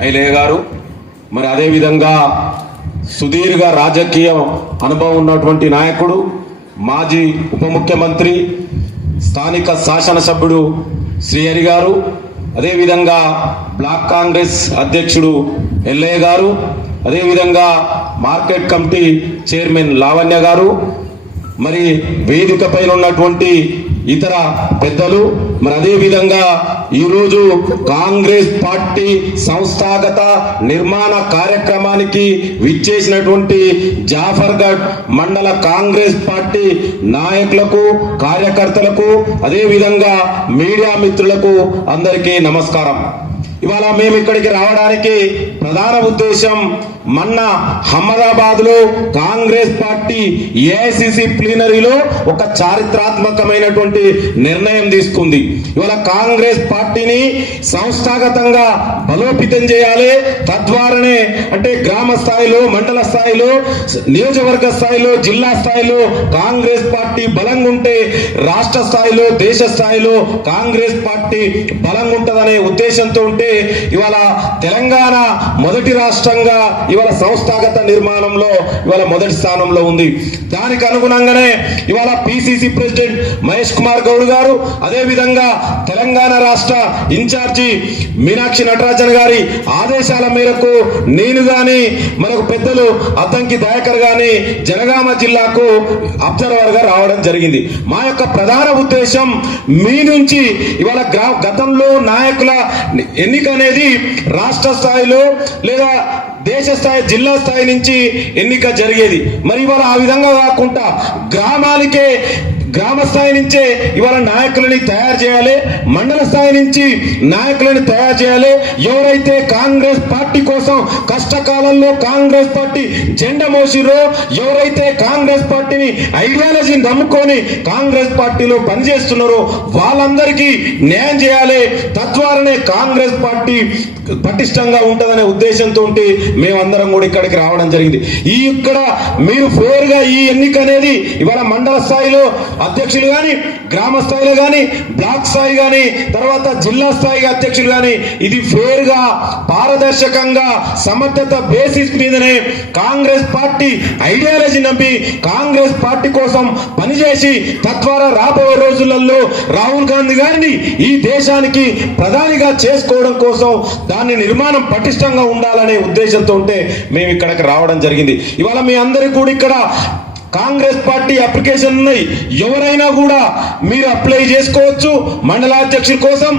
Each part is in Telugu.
ఐలయ్య గారు మరి అదేవిధంగా సుదీర్ఘ రాజకీయ అనుభవం ఉన్నటువంటి నాయకుడు మాజీ ఉప ముఖ్యమంత్రి స్థానిక శాసనసభ్యుడు శ్రీహరి గారు అదేవిధంగా బ్లాక్ కాంగ్రెస్ అధ్యక్షుడు ఎల్లయ్య గారు అదేవిధంగా మార్కెట్ కమిటీ చైర్మన్ లావణ్య గారు మరి వేదిక పైన ఉన్నటువంటి ఇతర పెద్దలు మరి అదే విధంగా ఈరోజు కాంగ్రెస్ పార్టీ సంస్థాగత నిర్మాణ కార్యక్రమానికి విచ్చేసినటువంటి జాఫర్గఢ్ మండల కాంగ్రెస్ పార్టీ నాయకులకు కార్యకర్తలకు అదేవిధంగా మీడియా మిత్రులకు అందరికీ నమస్కారం. ఇవాళ మేము ఇక్కడికి రావడానికి ప్రధాన ఉద్దేశం మొన్న అహ్మదాబాద్లో కాంగ్రెస్ పార్టీ ఏఐసిసి ప్లీనరీలో ఒక చారిత్రాత్మకమైనటువంటి నిర్ణయం తీసుకుంది. ఇవాళ కాంగ్రెస్ పార్టీని సంస్థాగతంగా బలోపేతం చేయాలి. తద్వారానే అంటే గ్రామ స్థాయిలో మండల స్థాయిలో నియోజకవర్గ స్థాయిలో జిల్లా స్థాయిలో కాంగ్రెస్ పార్టీ బలంగా ఉంటే రాష్ట్ర స్థాయిలో దేశ స్థాయిలో కాంగ్రెస్ పార్టీ బలంగా ఉంటుందనే ఉద్దేశంతో ఉంటే ఇవాళ తెలంగాణ మొదటి రాష్ట్రంగా ఇవాళ సంస్థాగత నిర్మాణంలో ఇవాళ మొదటి స్థానంలో ఉంది. దానికి అనుగుణంగానే ఇవాళ పిసిసి ప్రెసిడెంట్ మహేష్ కుమార్ గౌడ్ గారు అదేవిధంగా తెలంగాణ రాష్ట్ర ఇన్ఛార్జి మీనాక్షి నటరాజన్ గారి ఆదేశాల మేరకు నేను గాని మనకు పెద్దలు అద్దంకి దయాకర్ గాని జనగామ జిల్లాకు అబ్జర్వర్గా రావడం జరిగింది. మా యొక్క ప్రధాన ఉద్దేశం మీ నుంచి ఇవాళ గ్రా గతంలో నాయకుల ఎన్ని ఎన్నిక అనేది రాష్ట్ర స్థాయిలో లేదా దేశ స్థాయి జిల్లా స్థాయి నుంచి ఎన్నిక జరిగేది. మరి ఇవాళ ఆ విధంగా కాకుండా గ్రామానికే గ్రామ స్థాయి నుంచే ఇవాళ నాయకులని తయారు చేయాలి మండల స్థాయి నుంచి నాయకులని తయారు చేయాలి. ఎవరైతే కాంగ్రెస్ పార్టీ కోసం కష్టకాలంలో కాంగ్రెస్ పార్టీ జెండా మోసిరో ఎవరైతే కాంగ్రెస్ పార్టీని ఐడియాలజీని నమ్ముకొని కాంగ్రెస్ పార్టీలో పనిచేస్తున్నారో వాళ్ళందరికీ న్యాయం చేయాలి. తద్వారానే కాంగ్రెస్ పార్టీ పటిష్టంగా ఉంటుందనే ఉద్దేశంతో ఉంటే మేమందరం కూడా ఇక్కడికి రావడం జరిగింది. ఈ ఇక్కడ మీరు ఫేర్గా ఈ ఎన్నిక అనేది ఇవాళ మండల స్థాయిలో అధ్యక్షులు కానీ గ్రామ స్థాయిలో కానీ బ్లాక్ స్థాయి కానీ తర్వాత జిల్లా స్థాయి అధ్యక్షులు కానీ ఇది ఫేర్గా పారదర్శకంగా సమర్థత బేసిస్ మీదనే కాంగ్రెస్ పార్టీ ఐడియాలజీ నమ్మి కాంగ్రెస్ పార్టీ కోసం పనిచేసి తద్వారా రాబోయే రోజులలో రాహుల్ గాంధీ గారిని ఈ దేశానికి ప్రధానిగా చేసుకోవడం కోసం దాని నిర్మాణం పటిష్టంగా ఉండాలనే ఉద్దేశంతో ఉంటే మేము ఇక్కడికి రావడం జరిగింది. ఇవాళ మీ అందరికీ కూడా ఇక్కడ కాంగ్రెస్ పార్టీ అప్లికేషన్ ఉన్నాయి ఎవరైనా కూడా మీరు అప్లై చేసుకోవచ్చు. మండలాధ్యక్షుల కోసం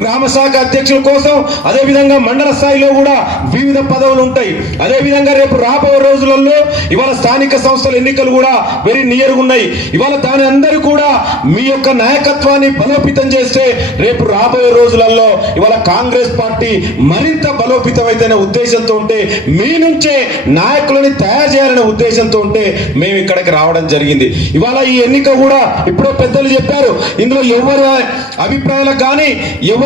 గ్రామ శాఖ అధ్యక్షుల కోసం అదేవిధంగా మండల స్థాయిలో కూడా వివిధ పదవులు ఉంటాయి. అదేవిధంగా రేపు రాబోయే రోజులలో ఇవాళ స్థానిక సంస్థల ఎన్నికలు కూడా వెరీ నియర్ ఉన్నాయి. ఇవాళ దాని అందరూ కూడా మీ యొక్క నాయకత్వాన్ని బలోపేతం చేస్తే రేపు రాబోయే రోజులలో ఇవాళ కాంగ్రెస్ పార్టీ మరింత బలోపేతమైతేనే ఉద్దేశంతో ఉంటే మీ నుంచే నాయకులని తయారు చేయాలనే ఉద్దేశంతో ఉంటే మేము ఇక్కడికి రావడం జరిగింది. ఇవాళ ఈ ఎన్నిక కూడా ఇప్పుడే పెద్దలు చెప్పారు. ఇందులో ఎవరి అభిప్రాయాలకు కానీ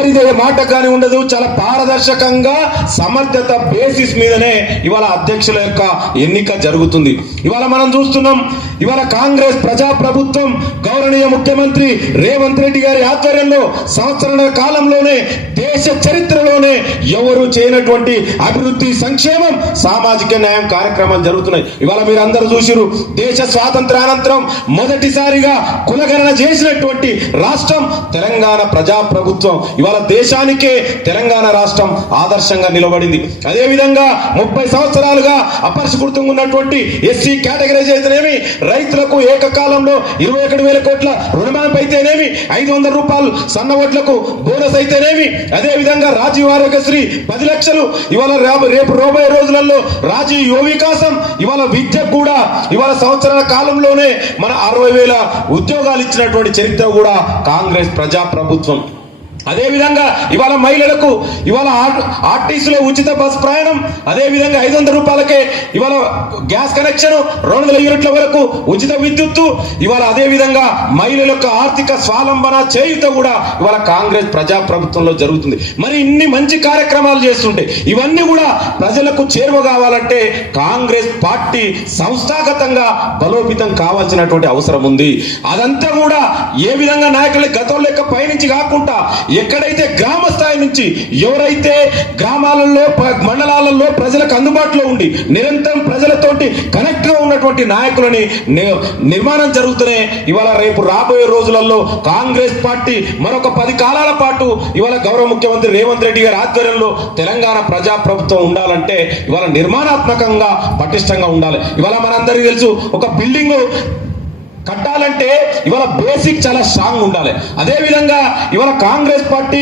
ఎవరిదే మాట కానీ ఉండదు చాలా పారదర్శకంగా సమర్థత బేసిస్ మీదనే ఇవాళ అధ్యక్షుల యొక్క ఎన్నిక జరుగుతుంది. ఇవాళ మనం చూస్తున్నాం ఇవాళ కాంగ్రెస్ ప్రజా ప్రభుత్వం గౌరవనీయ ముఖ్యమంత్రి రేవంత్ రెడ్డి గారి ఆధ్వర్యంలో సంవత్సరాల కాలంలోనే దేశ చరిత్రలోనే ఎవరు చేయనటువంటి అభివృద్ధి సంక్షేమం సామాజిక న్యాయం కార్యక్రమాలు జరుగుతున్నాయి. ఇవాళ మీరు అందరూ చూసిరు దేశ స్వాతంత్రానంతరం మొదటిసారిగా కులగణన చేసినటువంటి రాష్ట్రం తెలంగాణ ప్రజా ప్రభుత్వం ఇవాళ దేశానికే తెలంగాణ రాష్ట్రం ఆదర్శంగా నిలబడింది. అదేవిధంగా ముప్పై సంవత్సరాలుగా అపరిష్కృతంగా ఉన్నటువంటి ఎస్సీ కేటగిరైజేషన్ ఏమి? రైతులకు ఏకకాలంలో ఇరవై ఒకటి వేల కోట్ల రుణమాఫీ అయితేనేమి ఐదు వందల రూపాయలు సన్న ఓట్లకు బోనస్ అయితేనేమి? అదే విధంగా రాజీవ్ ఆరోగ్యశ్రీ పది లక్షలు. ఇవాళ రేపు రేపు రాబోయే రోజులలో రాజీవ్ యువ వికాసం ఇవాళ విద్యకు కూడా ఇవాళ సంవత్సరాల కాలంలోనే మన అరవై వేల ఉద్యోగాలు ఇచ్చినటువంటి చరిత్ర కూడా కాంగ్రెస్ ప్రజా అదేవిధంగా ఇవాళ మహిళలకు ఇవాళ ఆర్టీసీలో ఉచిత బస్ ప్రయాణం అదేవిధంగా ఐదు వందల రూపాయలకే ఇవాళ గ్యాస్ కనెక్షన్ రెండు వందల యూనిట్ల వరకు ఉచిత విద్యుత్తు ఇవాళ అదేవిధంగా మహిళలకు మహిళల యొక్క ఆర్థిక స్వాలంబన చేయుత కూడా ఇవాళ కాంగ్రెస్ ప్రజా ప్రభుత్వంలో జరుగుతుంది. మరి ఇన్ని మంచి కార్యక్రమాలు చేస్తుంటే ఇవన్నీ కూడా ప్రజలకు చేరువ కావాలంటే కాంగ్రెస్ పార్టీ సంస్థాగతంగా బలోపేతం కావాల్సినటువంటి అవసరం ఉంది. అదంతా కూడా ఏ విధంగా నాయకులు గతం లెక్క పయనించి కాకుండా ఎక్కడైతే గ్రామ స్థాయి నుంచి ఎవరైతే గ్రామాలలో మండలాలలో ప్రజలకు అందుబాటులో ఉండి నిరంతరం ప్రజలతోటి కనెక్ట్గా ఉన్నటువంటి నాయకులని నిర్మాణం జరుగుతూనే ఇవాళ రేపు రాబోయే రోజులలో కాంగ్రెస్ పార్టీ మరొక పది కాలాల పాటు ఇవాళ గౌరవ ముఖ్యమంత్రి రేవంత్ రెడ్డి గారి ఆధ్వర్యంలో తెలంగాణ ప్రజా ప్రభుత్వం ఉండాలంటే ఇవాళ నిర్మాణాత్మకంగా పటిష్టంగా ఉండాలి. ఇవాళ మనందరికీ తెలుసు ఒక బిల్డింగ్ కట్టాలంటే ఇవాళ బేసిక్ చాలా స్ట్రాంగ్ ఉండాలి. అదే విధంగా ఇవాళ కాంగ్రెస్ పార్టీ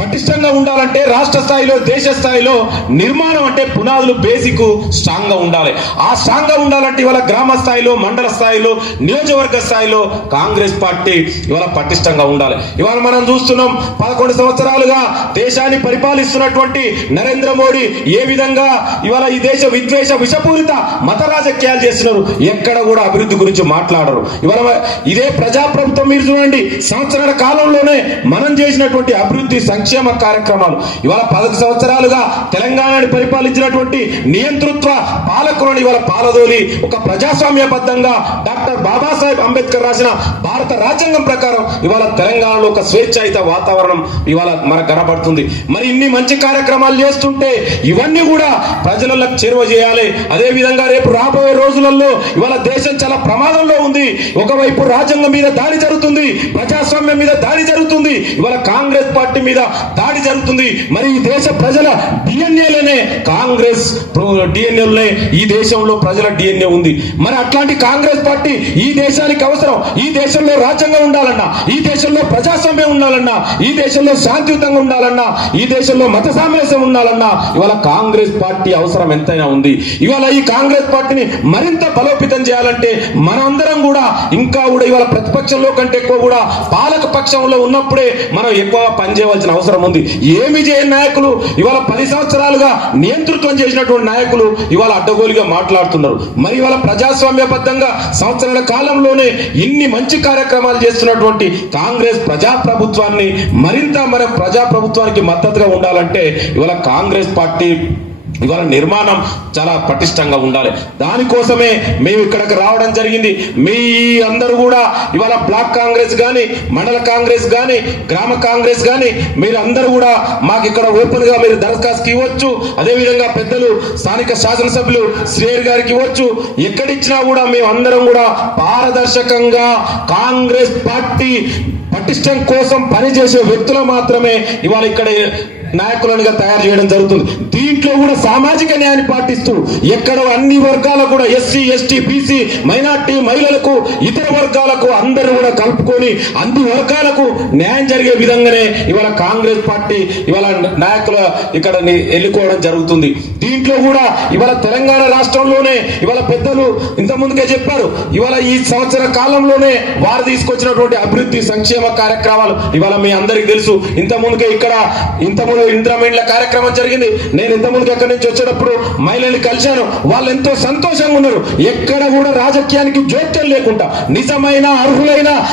పటిష్టంగా ఉండాలంటే రాష్ట్ర స్థాయిలో దేశ స్థాయిలో నిర్మాణం అంటే పునాదులు బేసిక్ స్ట్రాంగ్గా ఉండాలి. ఆ స్ట్రాంగ్గా ఉండాలంటే ఇవాళ గ్రామ స్థాయిలో మండల స్థాయిలో నియోజకవర్గ స్థాయిలో కాంగ్రెస్ పార్టీ ఇవాళ పటిష్టంగా ఉండాలి. ఇవాళ మనం చూస్తున్నాం పదకొండు సంవత్సరాలుగా దేశాన్ని పరిపాలిస్తున్నటువంటి నరేంద్ర మోడీ ఏ విధంగా ఇవాళ ఈ దేశ విద్వేష విషపూరిత మత రాజకీయాలు చేస్తున్నారు? ఎక్కడ కూడా అభివృద్ధి గురించి మాట్లాడరు. ఇవాళ ఇదే ప్రజాప్రభుత్వం మీరు చూడండి సంవత్సరాల కాలంలోనే మనం చేసినటువంటి అభివృద్ధి సంక్షేమ కార్యక్రమాలు. ఇవాళ పదకొండు సంవత్సరాలుగా తెలంగాణని పరిపాలించినటువంటి నియంతృత్వ పాలకులను ఇవాళ పాలదోలి ఒక ప్రజాస్వామ్యబద్ధంగా డాక్టర్ బాబాసాహెబ్ అంబేద్కర్ రాసిన భారత రాజ్యాంగం ప్రకారం ఇవాళ తెలంగాణలో ఒక స్వేచ్ఛాయుత వాతావరణం ఇవాళ మనకు కనబడుతుంది. మరి ఇన్ని మంచి కార్యక్రమాలు చేస్తుంటే ఇవన్నీ కూడా ప్రజలకు చేరువ చేయాలి. అదే విధంగా రేపు రాబోయే రోజులలో ఇవాళ దేశం చాలా ప్రమాదంలో ఉంది. ఒకవైపు రాజ్యాంగం మీద దాడి జరుగుతుంది ప్రజాస్వామ్యం మీద దాడి జరుగుతుంది ఇవాళ కాంగ్రెస్ పార్టీ మీద దాడి జరుగుతుంది. మరి ఈ దేశ ప్రజల డిఎన్ఏలోనే కాంగ్రెస్ డిఎన్ఏలోనే ఈ దేశంలో ప్రజల డిఎన్ఏ ఉంది. మరి అట్లాంటి కాంగ్రెస్ పార్టీ ఈ దేశానికి అవసరం. ఈ దేశంలో రాజ్యాంగం ఉండాలన్నా ఈ దేశంలో ప్రజాస్వామ్యం ఉండాలన్నా ఈ దేశంలో శాంతియుతంగా ఉండాలన్నా ఈ దేశంలో మత సామరస్యం ఉండాలన్నా ఇవాళ కాంగ్రెస్ పార్టీ అవసరం ఎంతైనా ఉంది. ఇవాళ ఈ కాంగ్రెస్ పార్టీని మరింత బలోపేతం చేయాలంటే మనందరం కూడా ఇంకా కూడా ఇవాళ ప్రతిపక్షంలో కంటే ఎక్కువ కూడా పాలక పక్షంలో ఉన్నప్పుడే మనం ఎక్కువ పనిచేయవలసిన అవసరం ఉంది. ఏమి చేయని నాయకులు ఇవాళ పది సంవత్సరాలుగా నియంతృత్వం చేసినటువంటి నాయకులు ఇవాళ అడ్డగోలుగా మాట్లాడుతున్నారు. మరి ఇవాళ ప్రజాస్వామ్యబద్ధంగా సంవత్సరాల కాలంలోనే ఇన్ని మంచి కార్యక్రమాలు చేస్తున్నటువంటి కాంగ్రెస్ ప్రజాప్రభుత్వాన్ని మరింత మన ప్రజాప్రభుత్వానికి మద్దతుగా ఉండాలంటే ఇవాళ కాంగ్రెస్ పార్టీ ఇవాళ నిర్మాణం చాలా పటిష్టంగా ఉండాలి. దానికోసమే మేము ఇక్కడికి రావడం జరిగింది. మీ అందరూ కూడా ఇవాళ బ్లాక్ కాంగ్రెస్ కానీ మండల కాంగ్రెస్ కానీ గ్రామ కాంగ్రెస్ కానీ మీరు అందరూ కూడా మాకు ఇక్కడ ఓపెన్గా మీరు దరఖాస్తు ఇవ్వచ్చు. అదేవిధంగా పెద్దలు స్థానిక శాసనసభ్యులు శ్రేయర్ గారికి ఇవ్వచ్చు. ఎక్కడిచ్చినా కూడా మేము అందరం కూడా పారదర్శకంగా కాంగ్రెస్ పార్టీ పటిష్టం కోసం పనిచేసే వ్యక్తులు మాత్రమే ఇవాళ ఇక్కడ నాయకులనుగా తయారు చేయడం జరుగుతుంది. దీంట్లో కూడా సామాజిక న్యాయాన్ని పాటిస్తూ ఎక్కడో అన్ని వర్గాలకు కూడా ఎస్సీ ఎస్టీ బీసీ మైనార్టీ మహిళలకు ఇతర వర్గాలకు అందరూ కూడా కలుపుకొని అన్ని వర్గాలకు న్యాయం జరిగే విధంగానే ఇవాళ కాంగ్రెస్ పార్టీ ఇవాళ నాయకుల ఇక్కడ ని- ఎన్నుకోవడం జరుగుతుంది. దీంట్లో కూడా ఇవాళ తెలంగాణ రాష్ట్రంలోనే ఇవాళ పెద్దలు ఇంత ముందుకే చెప్పారు. ఇవాళ ఈ సంవత్సర కాలంలోనే వారు తీసుకొచ్చినటువంటి అభివృద్ధి సంక్షేమ కార్యక్రమాలు ఇవాళ మీ అందరికి తెలుసు. ఇంత ముందుకే ఇక్కడ ఇంత ముందు ఇంద్రమైండ్ల కార్యక్రమం జరిగింది. నేను ఇంత ఎక్కడి నుంచి వచ్చేటప్పుడు మహిళల్ని కలిశాను. వాళ్ళు ఎంతో సంతోషంగా ఉన్నారు. ఎక్కడ కూడా రాజకీయానికి జోక్యం లేకుండా నిజమైన అర్హులైన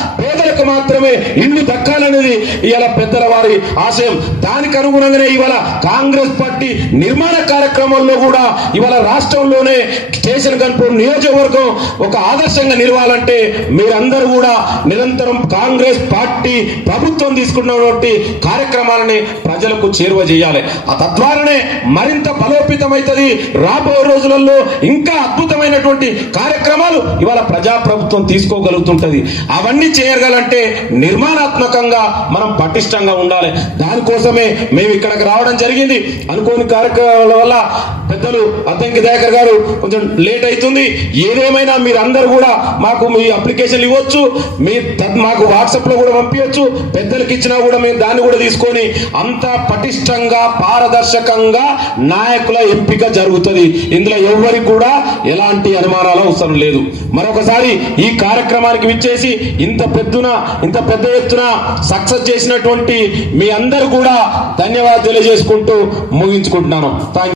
పేదలకు మాత్రమే ఇల్లు దక్కాలనేది ఇవాళ పెద్దల వారి ఆశయం. దానికి అనుగుణంగానే ఇవాళ కాంగ్రెస్ పార్టీ నిర్మాణ కార్యక్రమంలో కూడా ఇవాళ రాష్ట్రంలోనే స్టేషన్ కనుపూర్ నియోజకవర్గం ఒక ఆదర్శంగా నిలవాలంటే మీరందరూ కూడా నిరంతరం కాంగ్రెస్ పార్టీ ప్రభుత్వం తీసుకున్నటువంటి కార్యక్రమాలని ప్రజలకు చేరువ చేయాలి. ఆ తద్వారానే మరింత బలోపేతమవుతుంది రాబోయే రోజులలో ఇంకా అద్భుతమైనటువంటి కార్యక్రమాలు ఇవాళ ప్రజాప్రభుత్వం తీసుకోగలుగుతుంటది. అవన్నీ చేయగలంటే నిర్మాణాత్మకంగా మనం పటిష్టంగా ఉండాలి. దానికోసమే మేము ఇక్కడికి రావడం జరిగింది. అనుకోని కార్యక్రమాల వల్ల పెద్దలు అద్దంకి దయాకర్ గారు కొంచెం లేట్ అవుతుంది ఏదేమైనా మీరు అందరు కూడా మాకు మీ అప్లికేషన్ ఇవ్వచ్చు. మీ మాకు వాట్సాప్లో కూడా పంపించవచ్చు. పెద్దలకి ఇచ్చినా కూడా మేము దాన్ని కూడా తీసుకొని అంత పటిష్టంగా పారదర్శకంగా నాయకుల ఎంపిక జరుగుతుంది. ఇందులో ఎవరికి కూడా ఎలాంటి అనుమానాలు అవసరం లేదు. మరొకసారి ఈ కార్యక్రమానికి విచ్చేసి ఇంత పెద్దున ఇంత పెద్ద ఎత్తున సక్సెస్ చేసినటువంటి మీ అందరూ కూడా ధన్యవాదాలు తెలియజేసుకుంటూ ముగించుకుంటున్నాను. థాంక్